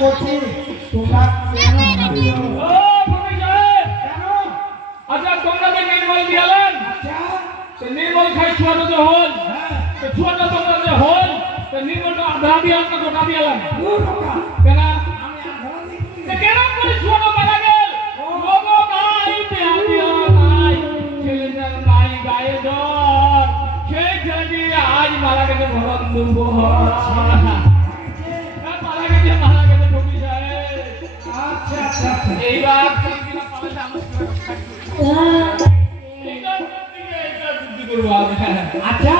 করছি তোমরা আচ্ছা তোমরা যে নির্মল দিলেন নির্মল খাই ছুয়ানো যে হল ছুয়ানো তোমরা যে হল নির্মলটা আধা দিলাম না গোটা দিলাম কেন কেন করে ছুয়ানো মারা গেল লোগো নাই দেয়া দিও নাই ছেলেটার নাই গায়ে জ্বর সেই ছেলেটি আজ মারা গেছে ভগবান দুর্গ মারা গেছে ঠকি যায় আচ্ছা আচ্ছা এইবার আচ্ছা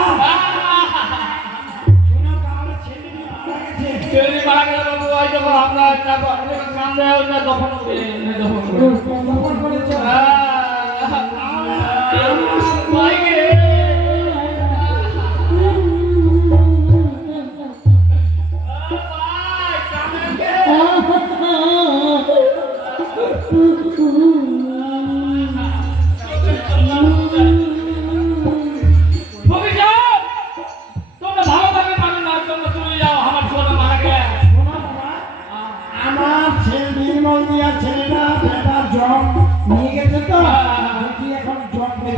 ছেলে মারা গেল যখন আমরা কাম দেয় দফন করেছে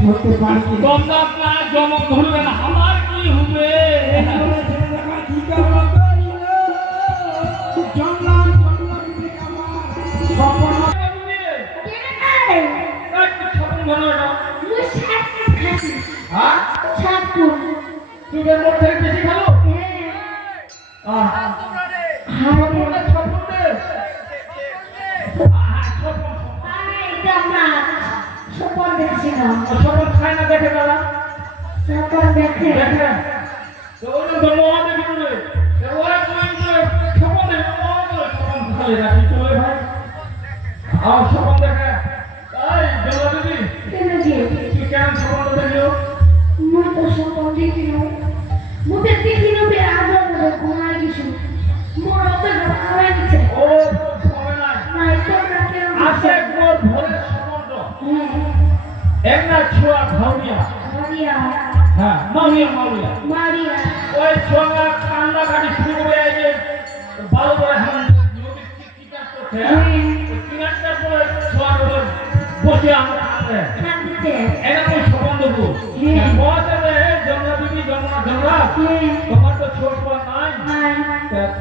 ধরতে পারি তোমরা আপনার জমক ধরবে না আমার কি হবে কি করবো জমলাম বেশি খালো সপন খায় না দেখে দাদা সপন দেখে দেখে তো ওই ধন্যবাদ দেখুন রে ওরা কোন সপন দেখে সপন খায় না কি করে ভাই আর সপন দেখে এই জলা দিদি কেন কি তুই কেন সপন দেখিও মই তো সপন দেখিও মুতে দেখিনো বে আদর ঘুমাই গেছো মোর তো ঘুমাই গেছে ও হবে না নাই তো রাতে আছে মোর ভরে সম্বন্ধ একটা ছোয়া খাওয়া মারিয়া হ্যাঁ মারিয়া মারিয়া ওই ছোয়া কান্না কাটি শুরু করে এই যে ভালো করে হামান নদী কিটার করতে কিনারটা করে ছোয়া করে বসে আমরা কাঁদতে এটা কোন সম্বন্ধ গো বলতে জমরা দিদি জমরা তোমার তো ছোট নাই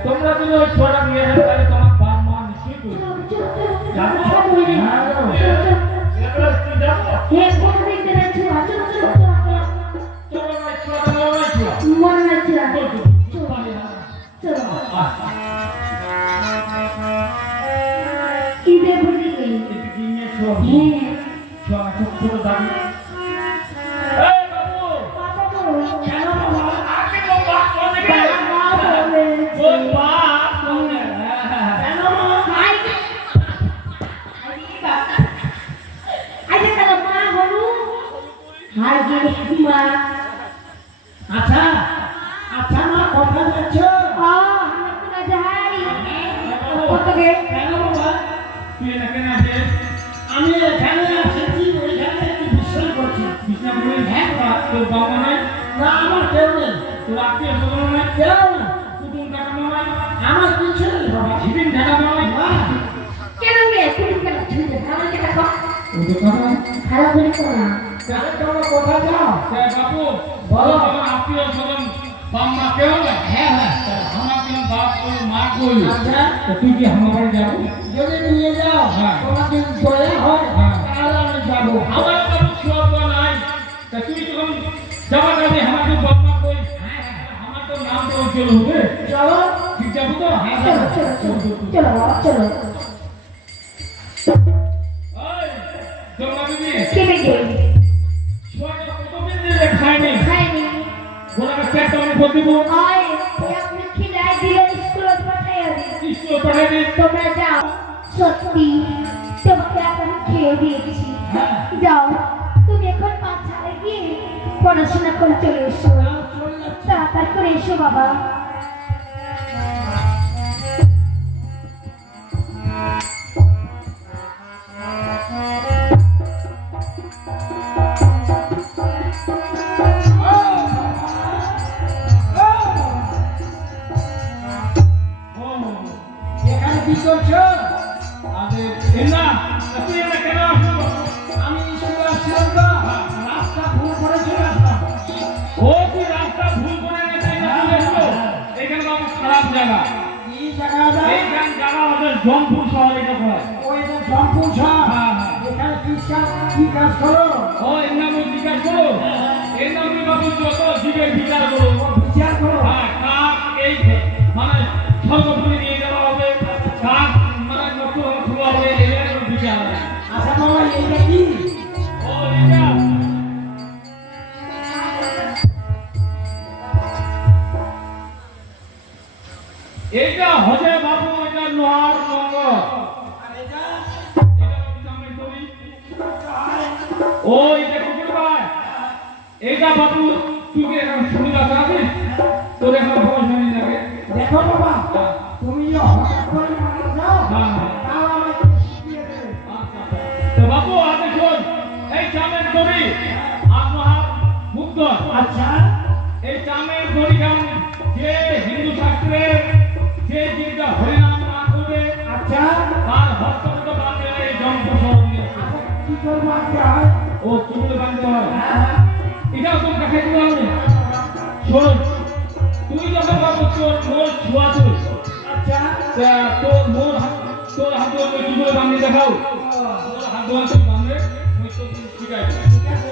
তোমরা যদি ওই ছোয়াটা নিয়ে যাবে তাহলে তোমার বাপ মা নিশ্চয়ই করবে জানো হে কোন দিক থেকে চলো চলো চলো ভাই ছোয়া মন না চলো চলো ইবে বুঝি হে ছোয়া ছোট দাবি এই বাবু কেন বাবা আগে তো বাপ কোনে গে ও বাপ কোনে কেন ভাই আজে কাল মা হলু হাই গে মা আচ্ছা আচ্ছা মা কথা বলছো আমরা তো যাই কত গে কেন বাবা তুই না কেন আছে আমি এখানে এসেছি ওইখানে একটু বিশ্রাম করছি বিছনা করে হ্যাঁ তোর বাবা নাই না আমার কেউ নেই তোর আত্মীয় স্বজন নাই কেউ না কুটুম কাকা নাই আমার কিছু নেই বাবা জীবিন ঢাকা নাই কেন গে তুমি কেন ছুটে ভালো কে দেখো ওদের কথা ভালো করে করো না তাহলে তোমরা কোথায় যাও বাবু বলো আমার আত্মীয় স্বজন বাম্মা কেউ নাই হ্যাঁ হ্যাঁ আমার কেন বাপ কই মা কই আচ্ছা তুই কি আমার বাড়ি যাবো যদি নিয়ে যাও হ্যাঁ। তোমাকে দয়া হয় হ্যাঁ। তাহলে আমি যাবো আমার বাবু ছোট নাই তা তুই যখন যাবা যাবি আমাকে বাম্মা কই আমার তো নাম তো চলো হবে চলো ঠিক যাবো তো হ্যাঁ চলো চলো চলো চলো এই জমা দিবি কে গে ছোট কতদিন দিলে খাইনি খাইনি গোলাকে পেট মানে বলবি আয় আপনি খিলাই দিলে স্কুলে পাঠিয়ে দিই স্কুল পড়াই দি তোমরা যাও সত্যি তোমাকে এখন খেয়ে দিয়েছি যাও তুমি এখন পাঁচালে গিয়ে পড়াশোনা করে চলে এসো তাড়াতাড়ি করে এসো বাবা কি করছো? আরে এনা তুই এনা কেন আসলো? আমি স্কুলে আসছিলাম তো, রাস্তা ভুল করে চলে আসলাম। ও তুই রাস্তা ভুল করে গেছে এটা চলে এসো। এখানে বাবু খারাপ জায়গা। কি জায়গাটা? এইখান জায়গা আমাদের জমপুর শহর এটা হয়। ওই যে জমপুর শহর। হ্যাঁ, হ্যাঁ। এখানে কি কাজ করো? ও এর নামে বিচার করো। এর নামে বাবু যত জীবের বিচার করো। বিচার করো। হ্যাঁ, কাক এই মানে স্বর্গপুরে নিয়ে যাওয়া হবে। কাক মানে নতুন শুরু হবে এর বিচার হবে। আচ্ছা বাবা, এইটা কি? ও এটা এইটা হচ্ছে বাবু এটা লোহার রঙ। আর এটা? এটা চামড়ার তৈরি। ও এটা কুকুর ভাই। এইটা বাবু তুই কি এখন শুনি আছে আছিস? তোর এখন খবর শুনি যাবে। দেখো বাবা, তুমি যে হঠাৎ করে মারা যাও, হ্যাঁ, হ্যাঁ। তাও আমাকে শিখিয়ে দেবে। আচ্ছা। তো বাবু আগে শোন, এই চামের দড়ি আত্মহার মুক্ত। আচ্ছা, এই চামের দড়ি কেমন যে হিন্দু শাস্ত্রে যে জীবটা হরিনাম না করবে আচ্ছা, তার হস্তগত বাঁধে এই জম্পু শহর নিয়ে আসে। আচ্ছা, কি করবো আজকে হয়? ও তুলে বাঁধতে হয়। হ্যাঁ, এটাও তোর দেখাই দিতে হবে। শোন, তুই যখন বাবু তোর মোর ছোঁয়া তুই আচ্ছা, তোর হাত ধরে কি করে বাঁধতে দেখাও। তোর হাত ধরে তুই বাঁধবে আমি তোর শিখাই দেব। ঠিক আছে।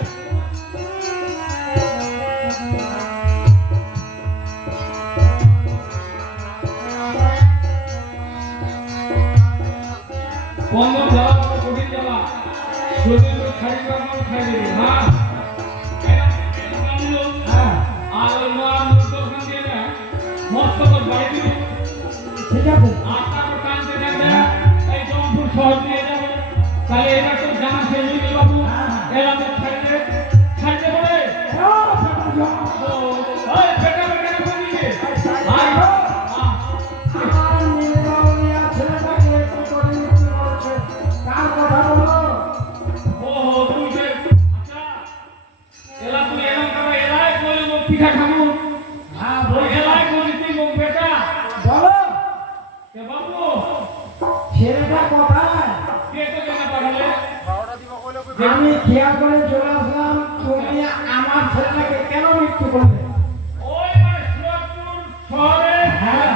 বন্ধন দেওয়া কোনো কঠিন জ্বালা যদি তুই খাই করানো খাই দেবে। হ্যাঁ হ্যাঁ, আর ওই নোয়া মুক্তখান দিয়ে না মস্তক বাড়ি দিবি। ঠিক আছে। আর তারপর টানতে টানতে এই জমপুর শহর দিয়ে যাবে। তাহলে এটা তো জানা শেষ হয়ে গেল বাবু। এরা তো ছাড়বে বলে ও, বেটা জমা। ওই বেটা বেটা না বলিয়ে আয়, আমার নির্মলিয়া ছেলেটাকে একটু করে মৃত্যু করেছে। কার কথা বলো? ও তুই যে আচ্ছা এলা তুই এলাম করে এলাই বলে মুখ পিঠা খামু। হ্যাঁ, ওই এলাই বলি তুই মুখ বেটা বলো, কে বাবু ছেলেটা কোথায়? কে তো কেনা পাঠালে? আমি খেয়াল করে চলে আসলাম, তুমি আমার ছেলেটাকে কেন মৃত্যু করলে? ওই মানে সুরতপুর শহরে হ্যাঁ।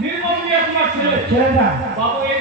নির্মল মিয়া তোমার ছেলে। ছেলেটা বাবু এই